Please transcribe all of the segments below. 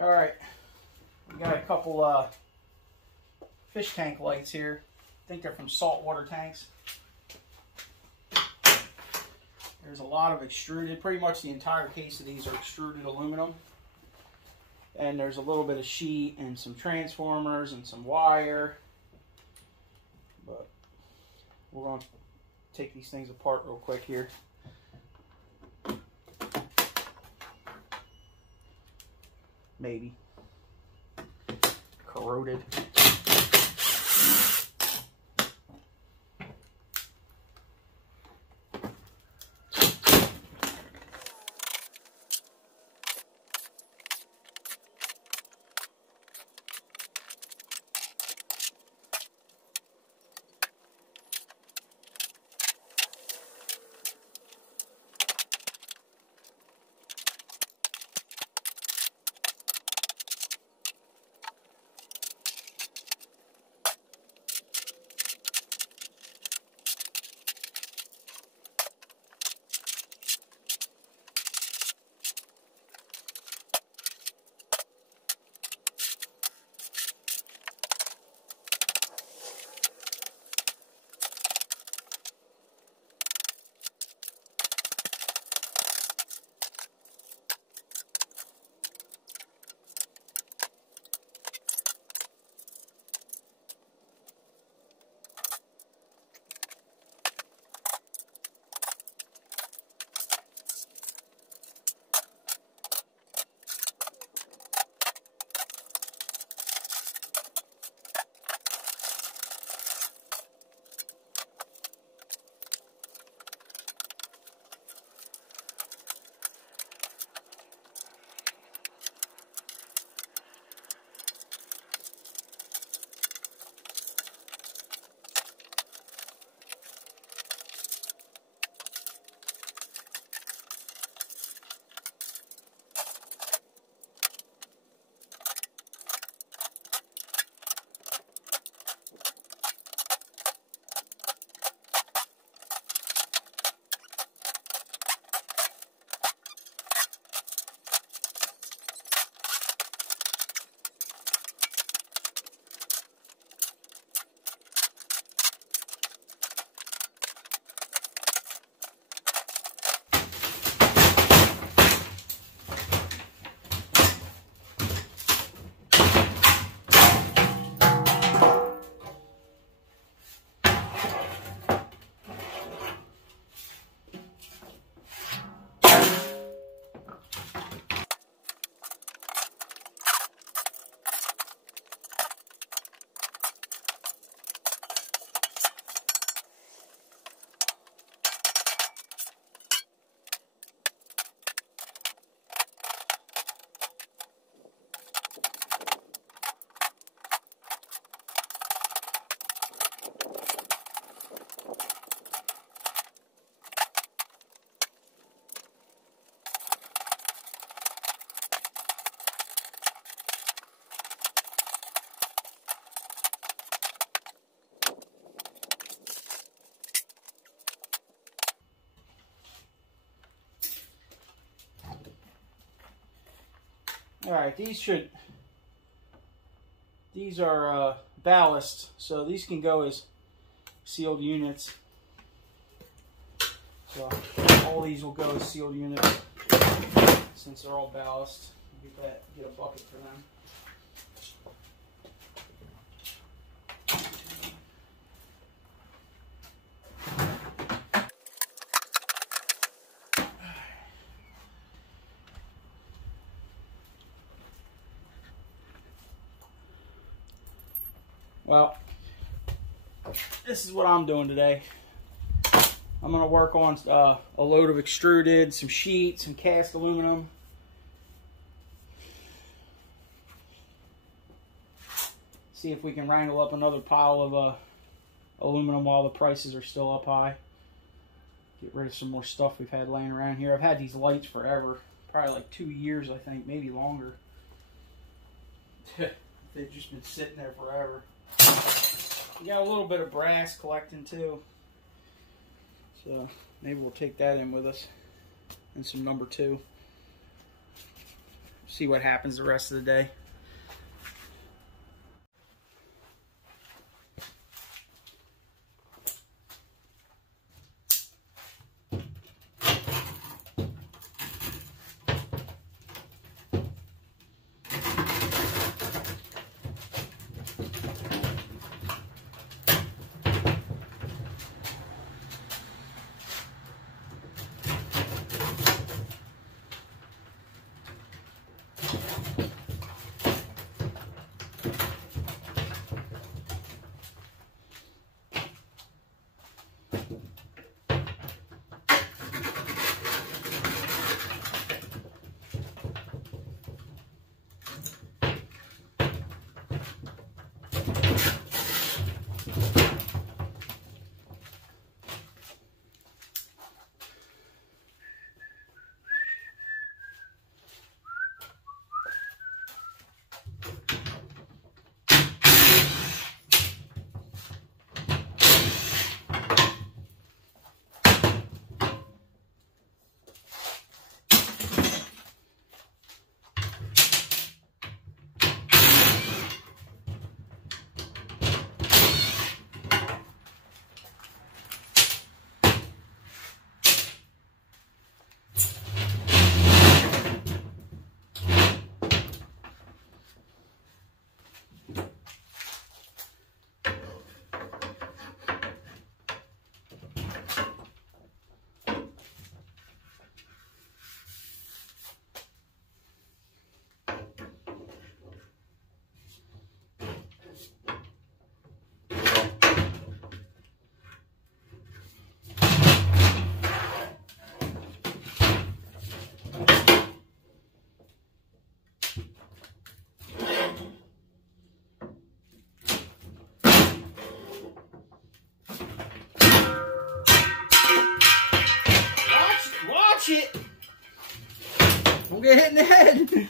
All right, we got a couple fish tank lights here. I think they're from saltwater tanks. There's a lot of extruded, pretty much the entire case of these are extruded aluminum. And there's a little bit of sheet and some transformers and some wire. But we're going to take these things apart real quick here. Maybe. Corroded. All right, these are ballast, so these can go as sealed units. So all these will go as sealed units since they're all ballast. Get a bucket for them. Well, this is what I'm doing today. I'm going to work on a load of extruded, some sheet, some cast aluminum. See if we can wrangle up another pile of aluminum while the prices are still up high. Get rid of some more stuff we've had laying around here. I've had these lights forever. Probably like 2 years, I think, maybe longer. They've just been sitting there forever. We got a little bit of brass collecting too. So maybe we'll take that in with us. And some number 2. see what happens the rest of the day. Watch it! Don't get hit in the head!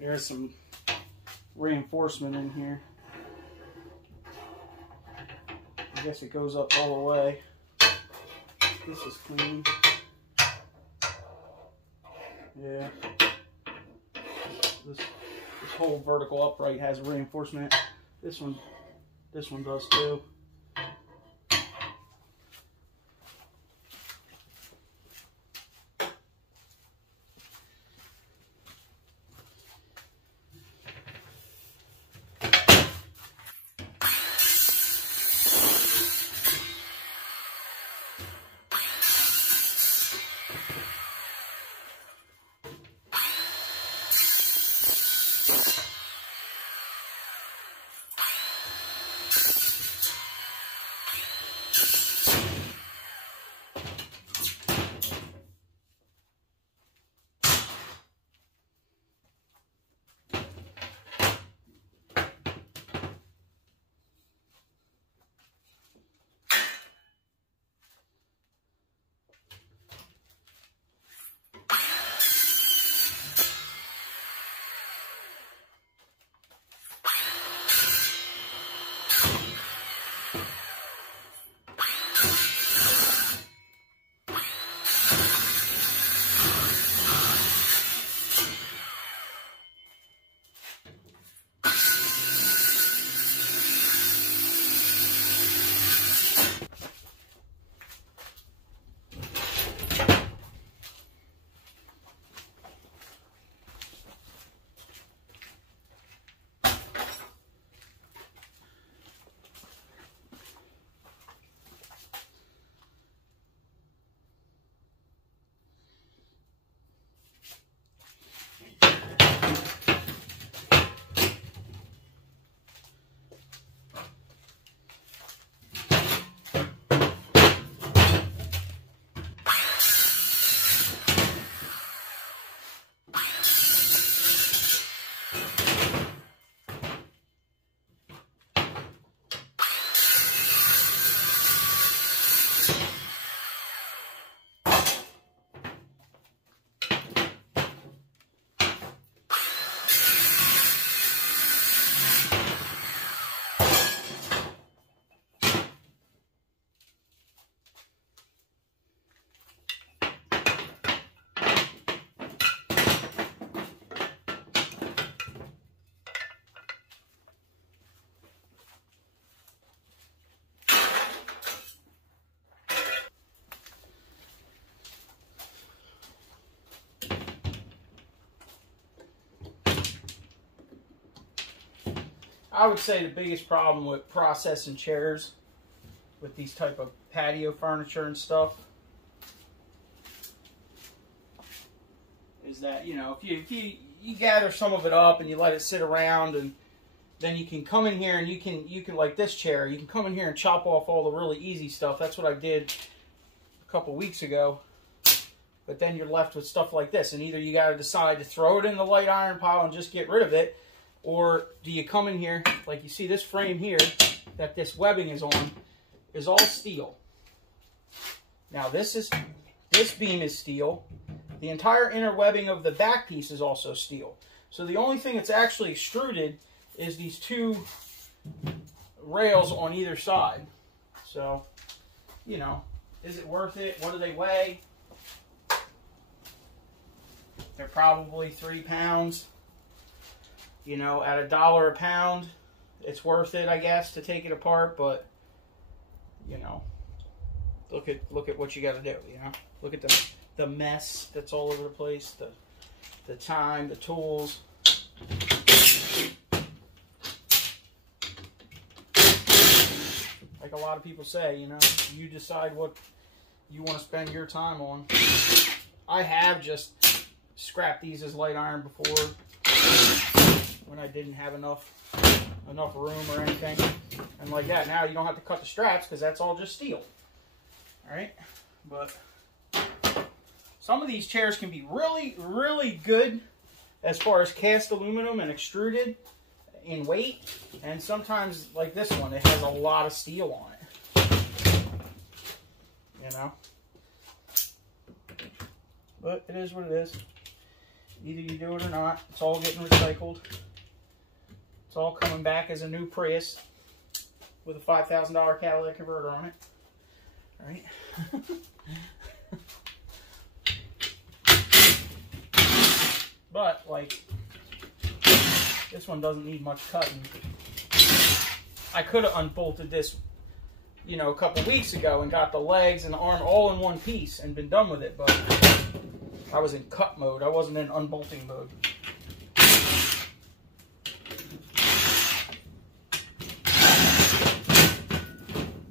There's some reinforcement in here. I guess it goes up all the way. This is clean. Yeah. This whole vertical upright has reinforcement. This one does too. I would say the biggest problem with processing chairs with these type of patio furniture and stuff is that, you know, if you gather some of it up and you let it sit around, and then you can come in here and you can like this chair, you can come in here and chop off all the really easy stuff. That's what I did a couple weeks ago. But then you're left with stuff like this, and either you got to decide to throw it in the light iron pile and just get rid of it, or do you come in here, like you see this frame here that this webbing is on, is all steel. Now this beam is steel. The entire inner webbing of the back piece is also steel. So the only thing that's actually extruded is these two rails on either side. So, you know, is it worth it? What do they weigh? They're probably 3 pounds. You know, at $1 a pound, it's worth it, I guess, to take it apart. But, you know, look at what you got to do. You know, look at the mess that's all over the place. The time, the tools. Like a lot of people say, you know, you decide what you want to spend your time on. I have just scrapped these as light iron before when I didn't have enough room or anything. And like that, now you don't have to cut the straps because that's all just steel. Alright? But some of these chairs can be really, really good as far as cast aluminum and extruded in weight. And sometimes, like this one, it has a lot of steel on it. You know? But it is what it is. Either you do it or not. It's all getting recycled. It's all coming back as a new Prius with a $5,000 catalytic converter on it. Alright? But, like, this one doesn't need much cutting. I could have unbolted this, you know, a couple weeks ago and got the legs and the arm all in one piece and been done with it, but I was in cut mode. I wasn't in unbolting mode.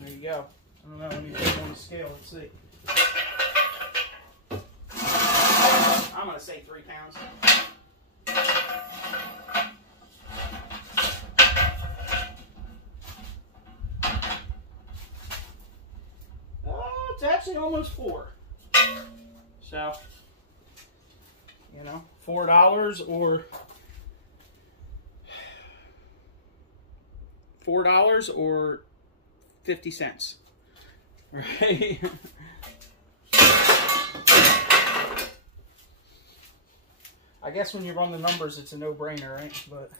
There you go. I don't know, let me put it on the scale. Let's see. I'm going to say 3 pounds. It's actually almost 4. So, you know, $4 or $4 or 50 cents. Right? I guess when you run the numbers, it's a no-brainer, right? But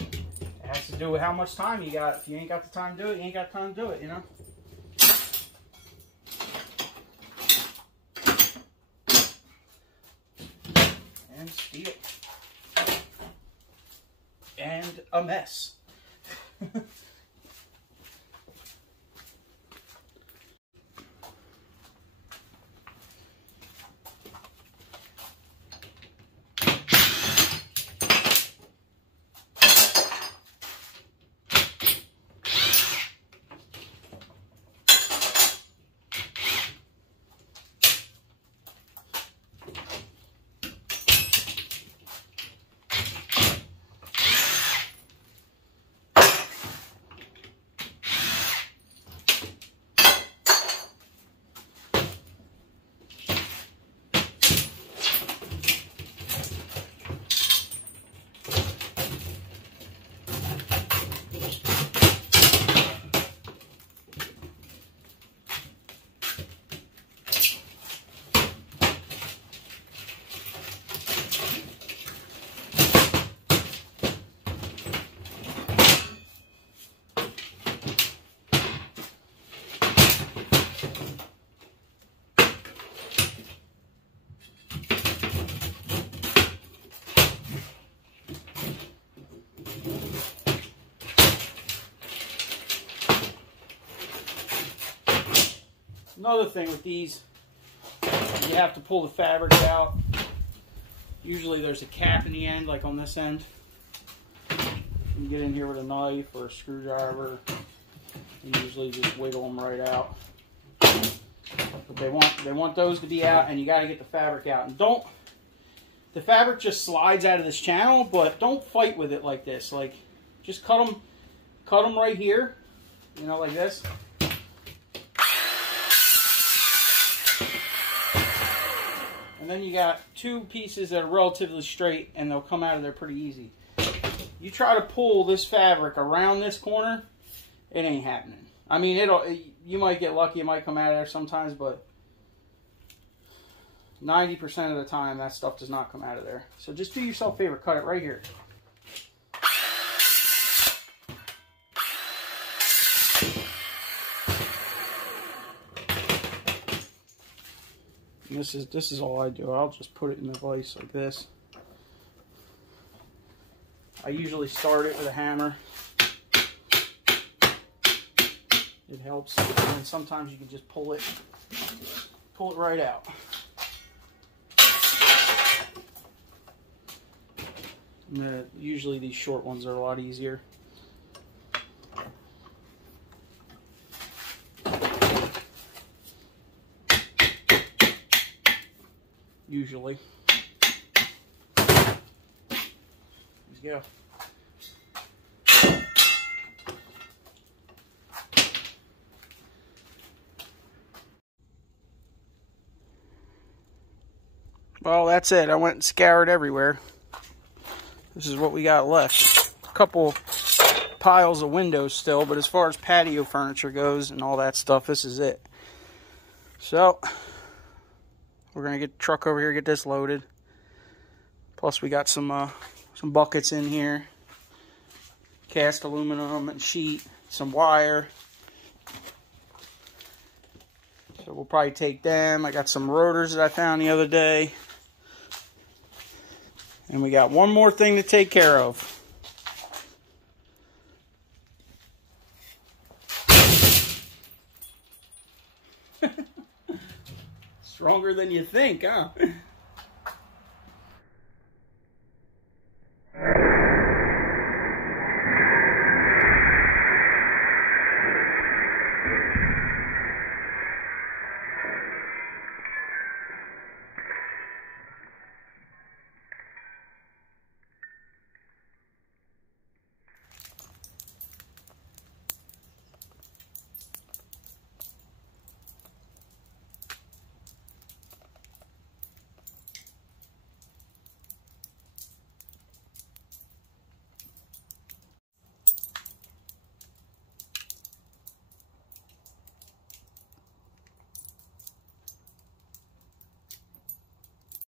it has to do with how much time you got. If you ain't got the time to do it, you ain't got time to do it, you know? And steel. And a mess. Another thing with these, you have to pull the fabric out. Usually there's a cap in the end, like on this end. can get in here with a knife or a screwdriver and usually just wiggle them right out. But they want those to be out, and you got to get the fabric out. And the fabric just slides out of this channel, but don't fight with it like this. Like, just cut them right here, you know, like this. And then you got two pieces that are relatively straight, and they'll come out of there pretty easy. You try to pull this fabric around this corner, it ain't happening. I mean, you might get lucky, it might come out of there sometimes, but 90% of the time, that stuff does not come out of there. So just do yourself a favor, cut it right here. And this is all I do. I'll just put it in the vise like this. I usually start it with a hammer. It helps. And then sometimes you can just pull it right out. And then usually these short ones are a lot easier. Usually. There you go. Well, that's it. I went and scoured everywhere. This is what we got left. A couple piles of windows still, but as far as patio furniture goes and all that stuff, this is it. So, we're going to get the truck over here, get this loaded. Plus, we got some buckets in here. Cast aluminum and sheet, some wire. So we'll probably take them. I got some rotors that I found the other day. And we got one more thing to take care of. Stronger than you think, huh?